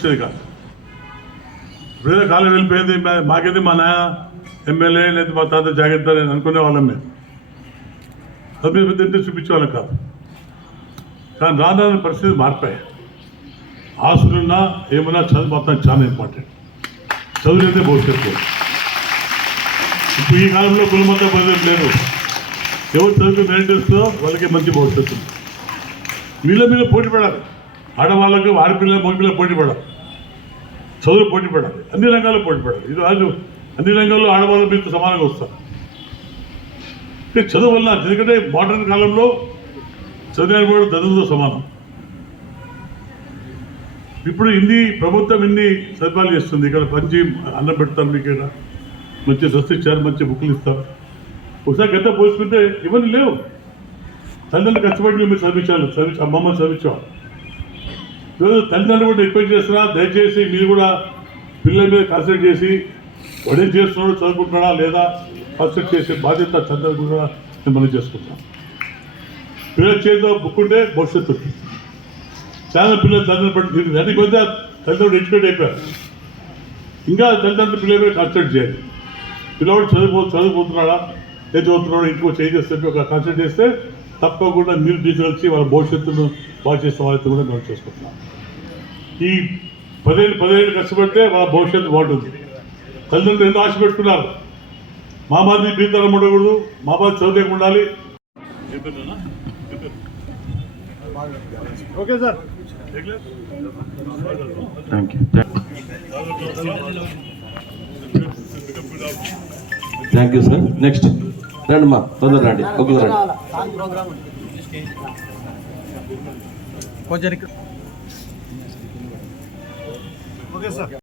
వచ్చేది కాదు. వేరే కాలం వెళ్ళిపోయింది, మాకేది మా నాన్న ఎమ్మెల్యే లేదా మా తాత జాగ్రత్త అని అనుకునే వాళ్ళం మేము. అది పెద్ద ఇంట్రెస్ట్ చూపించేవాళ్ళం కాదు. కానీ రాను పరిస్థితి మారిపోయాయి. ఆస్తులున్నా ఏమన్నా చదువు మాత్రం చాలా ఇంపార్టెంట్. చదువులైతే భవిష్యత్తు. ఇప్పుడు ఈ కాలంలో కులమత బదిలీ లేదు. ఎవరు చదువుకు మెయింటెన్స్తో వాళ్ళకి మంచి భవిష్యత్తు. వీళ్ళ మీద పోటీ పడాలి. ఆడవాళ్ళకు ఆడపిల్లల మగపిల్లలు పోటీ పడాలి. చదువు పోటీ పడాలి. అన్ని రంగాల్లో పోటీ పడాలి. ఈరోజు అన్ని రంగాల్లో ఆడవాళ్ళ మీద సమానంగా వస్తారు. చదువు వల్ల, ఎందుకంటే మోడర్న్ కాలంలో చదివిన కూడా చదువుతో సమానం. ఇప్పుడు ప్రభుత్వం ఇన్ని సదుపాయాలు చేస్తుంది. ఇక్కడ పంచి అన్నం పెడతారు, మీకు ఇక్కడ మంచి డ్రెస్ ఇచ్చారు, మంచి బుక్లు ఇస్తారు. ఒకసారి గత పోల్చుకుంటే ఇవన్నీ లేవు. తల్లిదండ్రులు కష్టపడి మీరు చదివించాలి, అమ్మమ్మ చదివించాలి. ఈరోజు తల్లిదండ్రులు కూడా రిక్వెస్ట్ చేస్తున్నా, దయచేసి మీరు కూడా పిల్లల మీద కాన్సన్ట్రేట్ చేసి వాడు ఏం చేస్తున్నాడు, చదువుకుంటున్నాడా లేదా కాన్సన్ట్రేట్ చేసే బాధ్యత తల్లిదండ్రులు కూడా నేను మనం చేసుకుంటాం. పిల్లల చేతిలో బుక్ ఉంటే భవిష్యత్తు ఉంటుంది. చాలా పిల్లలు తల్లిదండ్రులు పట్టి దానికి కొంత తల్లిదండ్రులు ఎడ్యుకేట్ అయిపోయారు. ఇంకా తల్లిదండ్రులు పిల్లల మీద కాన్సన్ట్రేట్ చేయాలి. పిల్లవాడు చదువుకుంటున్నాడా, ఏం చదువుతున్నాడు, ఇంటికి చేంజ్ చేస్తే ఒక కాన్సన్ట్రేట్ చేస్తే తప్పకుండా మీరు తీసుకొచ్చి వాళ్ళ భవిష్యత్తును బాగు చేసిన వాళ్ళతో కూడా మనం చేసుకుంటున్నాం. ఈ 10 ఏళ్ళు కష్టపడితే వాళ్ళ భవిష్యత్తు బాగుంటుంది. తల్లిదండ్రులు ఎంతో ఆశ పెట్టుకున్నారు. మా బాధ్యత బీతరం ఉండకూడదు, మా బాధ్యత చదువులేకుండా ఉండాలి. Okay sir, thank you sir. Next రండి మా తొందర రండి. ఓకే రండి. Okay sir.